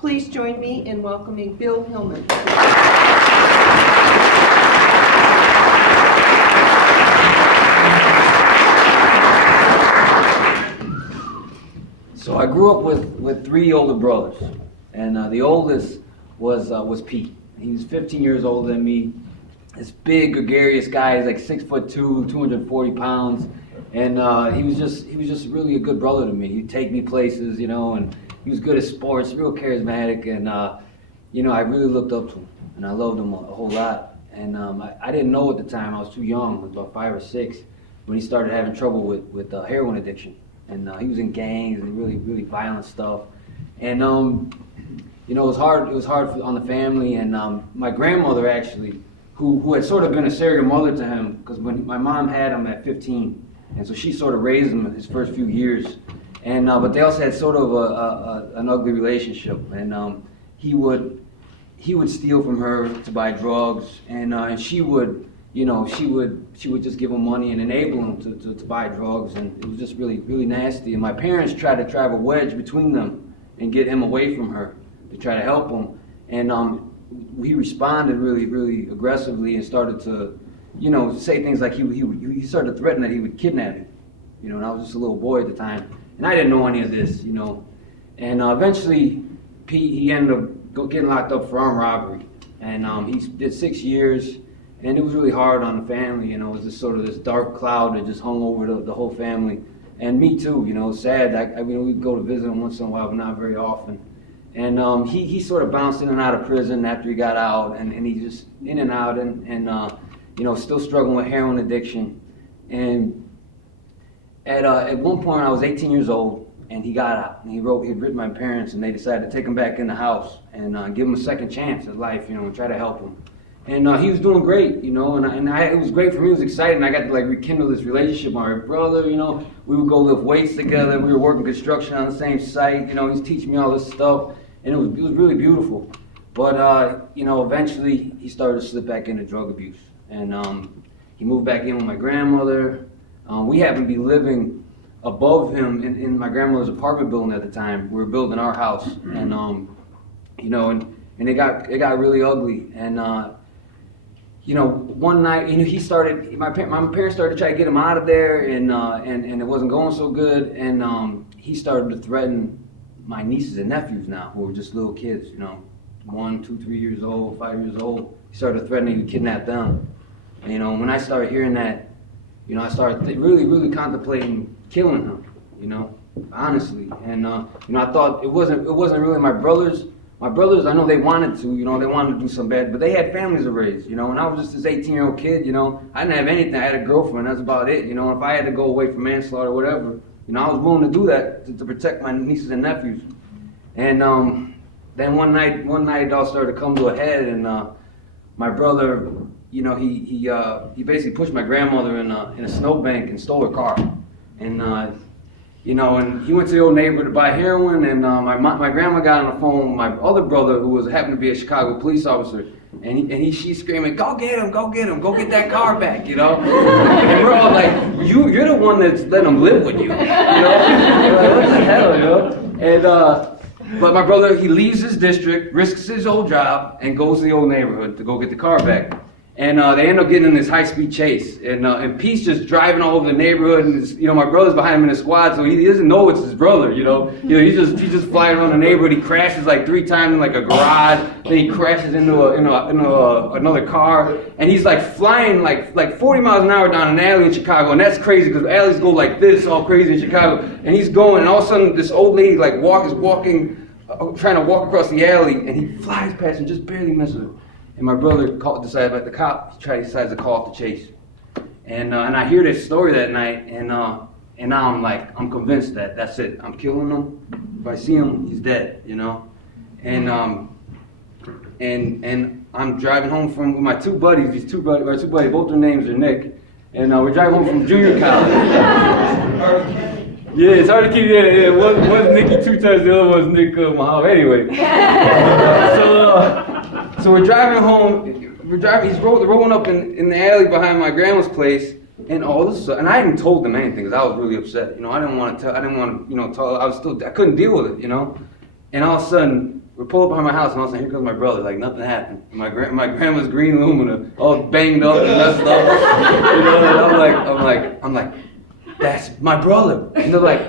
Please join me in welcoming Bill Hillmann. So I grew up with three older brothers, and the oldest was Pete. He was 15 years older than me. This big, gregarious guy. He's like 6'2", 240 pounds, and he was just really a good brother to me. He'd take me places, you know, and he was good at sports, real charismatic, and you know, I really looked up to him, and I loved him a whole lot. And I didn't know at the time, I was too young, I was about 5 or 6, when he started having trouble with heroin addiction. And he was in gangs and really violent stuff. And you know, it was hard on the family. And my grandmother actually, who had sort of been a surrogate mother to him, because when my mom had him at 15, and so she sort of raised him his first few years. And but they also had sort of an ugly relationship. And he would steal from her to buy drugs, and she would, you know, she would just give him money and enable him to buy drugs, and it was just really nasty. And my parents tried to drive a wedge between them and get him away from her to try to help him. And he responded really aggressively and started to, you know, say things like he started to threaten that he would kidnap me, you know. And I was just a little boy at the time, and I didn't know any of this, you know. And eventually, he ended up getting locked up for armed robbery, and he did 6 years. And it was really hard on the family, you know. It was just sort of this dark cloud that just hung over the whole family. And me too, you know. It was sad. I mean, we'd go to visit him once in a while, but not very often. And he sort of bounced in and out of prison after he got out, and he just in and out, and you know, still struggling with heroin addiction. And at one point, I was 18 years old, and he got out, and he'd written my parents, and they decided to take him back in the house and give him a second chance at life, you know, and try to help him. And he was doing great, you know, and it was great for me. It was exciting. I got to like rekindle this relationship with my brother, you know. We would go lift weights together. We were working construction on the same site, you know. He's teaching me all this stuff, and it was really beautiful. But you know, eventually he started to slip back into drug abuse, and he moved back in with my grandmother. We happened to be living above him in my grandmother's apartment building at the time. We were building our house, and you know, and it got really ugly, and you know, one night, you know, he started. My parents started to try to get him out of there, and it wasn't going so good. And he started to threaten my nieces and nephews now, who were just little kids, you know, 1, 2, 3 years old, 5 years old. He started threatening to kidnap them. And, you know, when I started hearing that, you know, I started really contemplating killing him. You know, honestly. And you know, I thought it wasn't really my brothers. My brothers, I know they wanted to, you know, they wanted to do some bad, but they had families to raise, you know, and I was just this 18-year-old kid, you know. I didn't have anything. I had a girlfriend, that's about it, you know. If I had to go away for manslaughter or whatever, you know, I was willing to do that to protect my nieces and nephews. And then one night it all started to come to a head, and my brother, you know, he basically pushed my grandmother in a snowbank and stole her car. And you know, and he went to the old neighbor to buy heroin, and my grandma got on the phone with my other brother, who happened to be a Chicago police officer, and she's screaming, go get him, go get that car back, you know? And we're all like, you're the one that's letting him live with you, you know? Like, what the hell, you know? And but my brother, he leaves his district, risks his old job, and goes to the old neighborhood to go get the car back. And they end up getting in this high-speed chase, and Pete's just driving all over the neighborhood, and you know, my brother's behind him in a squad, so he doesn't know it's his brother, you know. He's just flying around the neighborhood. He crashes like 3 times in like a garage, then he crashes into another car, and he's like flying like 40 miles an hour down an alley in Chicago, and that's crazy because alleys go like this, all crazy in Chicago. And he's going, and all of a sudden this old lady like is walking, trying to walk across the alley, and he flies past and just barely misses her. And my brother decides about the cop. He decides to call off the chase, and I hear this story that night, and now I'm convinced that that's it. I'm killing him. If I see him, he's dead, you know. And I'm driving home with my two buddies. My two buddies, both their names are Nick, and we're driving home from junior college. Yeah, it's hard to keep. Yeah. One's Nicky 2 times, the other one's Nick Mahal. Anyway, so we're driving home. He's rolling up in the alley behind my grandma's place, and all of a sudden, and I hadn't told them anything because I was really upset. You know, I didn't want to, you know, I couldn't deal with it, you know. And all of a sudden, we pull up behind my house, and all of a sudden, here comes my brother. Like nothing happened. My grandma's green Lumina, all banged up and messed up. You know, and I'm like, that's my brother. And they're like,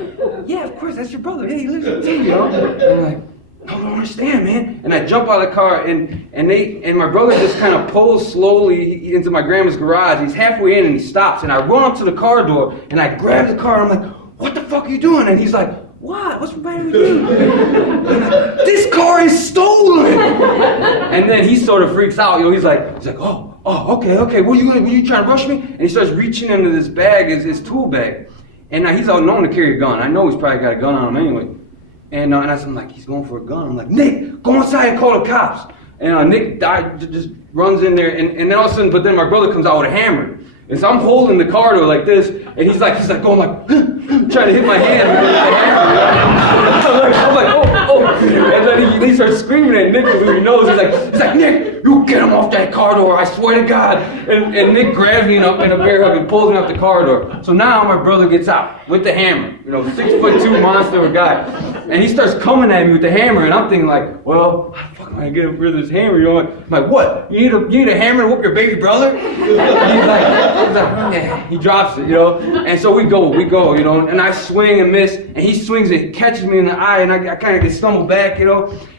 yeah, of course, that's your brother. Yeah, he lives with you, you know. And I'm like, no, I don't understand, man. And I jump out of the car, and my brother just kind of pulls slowly into my grandma's garage. He's halfway in, and he stops. And I run up to the car door, and I grab the car. And I'm like, what the fuck are you doing? And he's like, what? What's the matter with you? This car is stolen! And then he sort of freaks out. You know, he's like, oh, okay. Were you trying to rush me? And he starts reaching into this bag, his tool bag. And now he's all known to carry a gun. I know he's probably got a gun on him anyway. And I'm like, he's going for a gun. I'm like, Nick, go inside and call the cops. And Nick just runs in there, and then all of a sudden, but then my brother comes out with a hammer. And so I'm holding the car door like this, and he's like going like, trying to hit my hand with the hammer. I'm like, oh. And then he starts screaming at Nick because he knows. He's like, Nick, you get him off that car door, I swear to God. And Nick grabs me in a bear hug and pulls me off the car door. So now my brother gets out with the hammer, 6'2" monster of a guy. And he starts coming at me with the hammer, and I'm thinking like, well, how the fuck am I gonna get rid of this hammer? I'm like, what? You need a hammer to whoop your baby brother? And he's like, yeah. He drops it, And so we go, and I swing and miss, and he swings and catches me in the eye, and I kind of get stumbled back,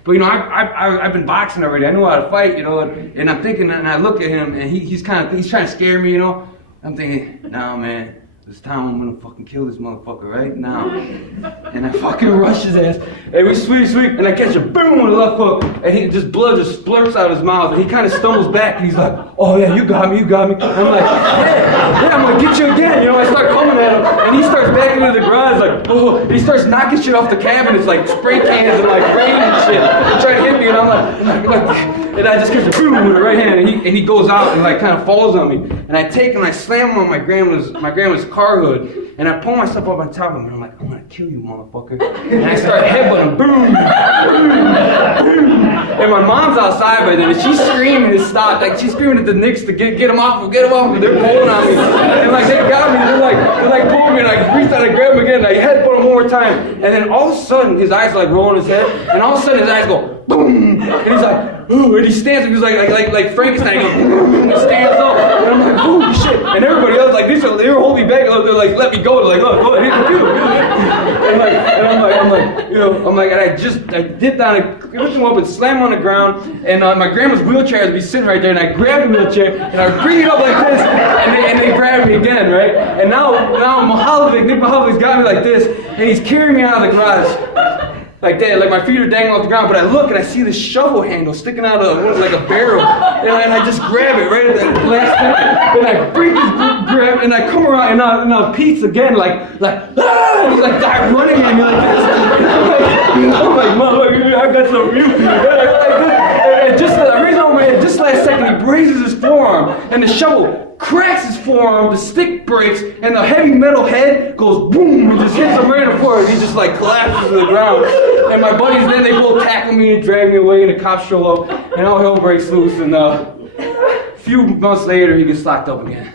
But I've been boxing already. I know how to fight, And I'm thinking, and I look at him, and he's trying to scare me, I'm thinking, nah, man. This time I'm gonna fucking kill this motherfucker right now. And I fucking rush his ass. And we sweep, and I catch him, boom, with a left hook. And blood just splurts out of his mouth. And he kind of stumbles back, and he's like, oh yeah, you got me. And I'm like, yeah, I'm gonna get you again. I start coming at him, and he starts backing into the garage like, oh. And he starts knocking shit off the cabinets, like spray cans and like rain and shit. And trying to hit me, and I'm like, and I just catch him, boom, with the right hand. And he goes out and like kind of falls on me. And I take and I slam him on my grandma's car hood, and I pull myself up on top of him, and I'm like, I'm gonna kill you, motherfucker. And I start headbutting, boom, boom. And my mom's outside by then, and she's screaming to stop, like she's screaming at the Knicks to get him off, and they're pulling on me. And like they got me, they're like pulling me, and I reach out and grab him again, and I headbutt him one more time. And then all of a sudden, his eyes are like rolling his head, and all of a sudden his eyes go, boom, and he's like, ooh, and he stands up, he's like Frankenstein, he goes, and he stands up, and I'm like, holy shit, and everybody else, like, they were holding me back, they're like, let me go, they're like, oh, go ahead, hit and I'm like, and I dipped down and picked him up and slammed him on the ground, and my grandma's wheelchair would be sitting right there, and I grabbed the wheelchair, and I bring it up like this, and they grabbed me again, right, and now Nick Mahalovich's got me like this, and he's carrying me out of the garage, like that, like my feet are dangling off the ground, but I look and I see the shovel handle sticking out of like a barrel, and I just grab it right at that last second, and I break his grab, and I come around, and now Pete's again, like, ah! He's like running at me like this, I'm like, motherfucker, I got some you, and just last second, he raises his forearm, and the shovel cracks his forearm, the stick breaks, and the heavy metal head goes boom, and just hits him right in the forehead, and he just like collapses to the ground. And my buddies then, they both tackle me and drag me away, and the cops show up, and all hell breaks loose, and a few months later, he gets locked up again.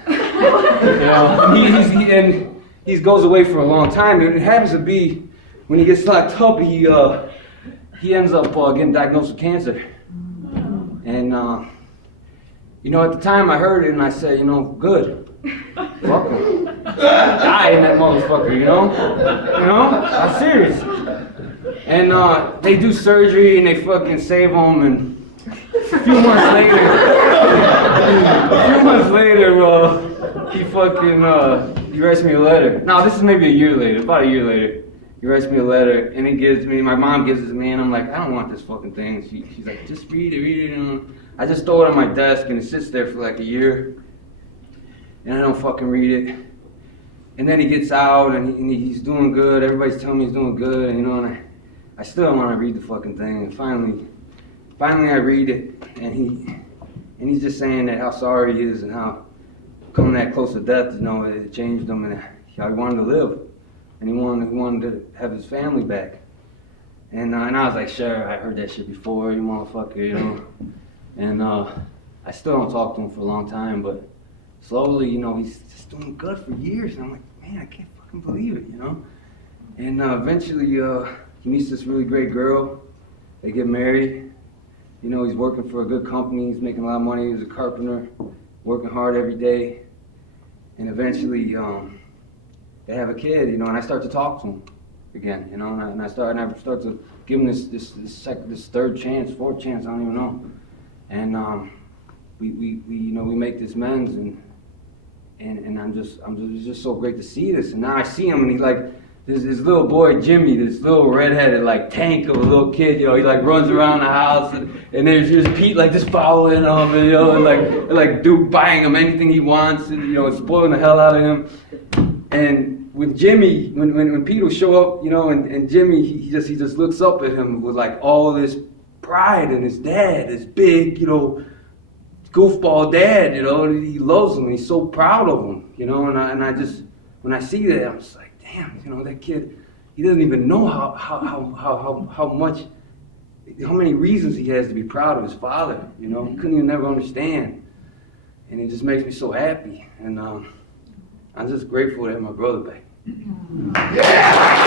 He goes away for a long time, and it happens to be, when he gets locked up, he ends up getting diagnosed with cancer. And at the time I heard it, and I said, good. Welcome. Die in that motherfucker, I'm serious. And they do surgery, and they fucking save him, and a few months later, he writes me a letter. No, this is maybe a year later, about a year later. He writes me a letter, and my mom gives it to me, and I'm like, I don't want this fucking thing. She's like, just read it. I just throw it on my desk, and it sits there for like a year, and I don't fucking read it. And then he gets out, and he's doing good. Everybody's telling me he's doing good, and I still don't want to read the fucking thing. And finally I read it, and he's just saying that how sorry he is, and how coming that close to death, it changed him, and how he wanted to live. And he wanted to have his family back. And I was like, sure, I heard that shit before, you motherfucker, And I still don't talk to him for a long time, but slowly, he's just doing good for years. And I'm like, man, I can't fucking believe it, And eventually, he meets this really great girl, They get married. You know, he's working for a good company. He's making a lot of money. He's a carpenter, working hard every day. And eventually, they have a kid, you know, and I start to talk to him again, you know, and I start to give him this third chance, fourth chance, I don't even know. And we you know, we make this amends, and it's just so great to see this. And now I see him, and he's like this little boy Jimmy, this little redheaded like tank of a little kid, you know. He like runs around the house, and there's just Pete like just following him, and, you know, and like buying him anything he wants, and, you know, spoiling the hell out of him. And with Jimmy, when Pete will show up, you know, and Jimmy, he just looks up at him with like all this pride in his dad, this big, you know, goofball dad, you know. He loves him, and he's so proud of him, you know. And I just, when I see that, I'm just like, damn, you know, that kid, he doesn't even know how many reasons he has to be proud of his father, you know. He couldn't even never understand. And it just makes me so happy. And I'm just grateful to have my brother back. Yeah!